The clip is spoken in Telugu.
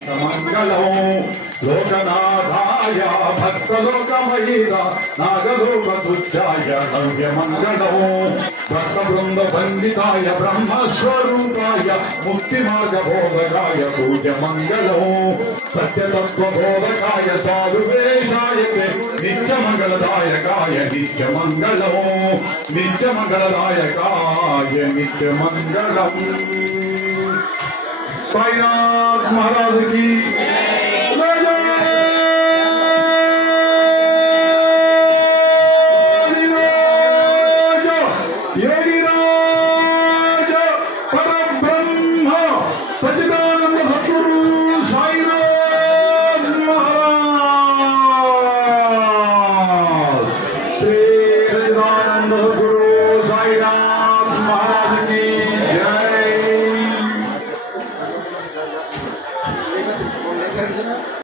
మంగళం లోకనాథాయ భక్తలోకమయీర నాగలోకతుచ్చాయ నవ్యమంగళం భక్తబృంద వందితాయ బ్రహ్మస్వరూపాయ ముక్తిమార్గబోధకాయ పూజ్యమంగళం సత్యతత్వబోధకాయ సాధువేషాయ నిత్యమంగళదాయకాయ నిత్యమంగళం నిత్యమంగళదాయకాయ నిత్యమంగళం। साईनाथ महाराज की योगीराज परब्रह्म सच्चिदानंद सद्गुरु साईनाथ महाराज श्री सच्चिदानंद सद्गुरु साईनाथ महाराज की जय।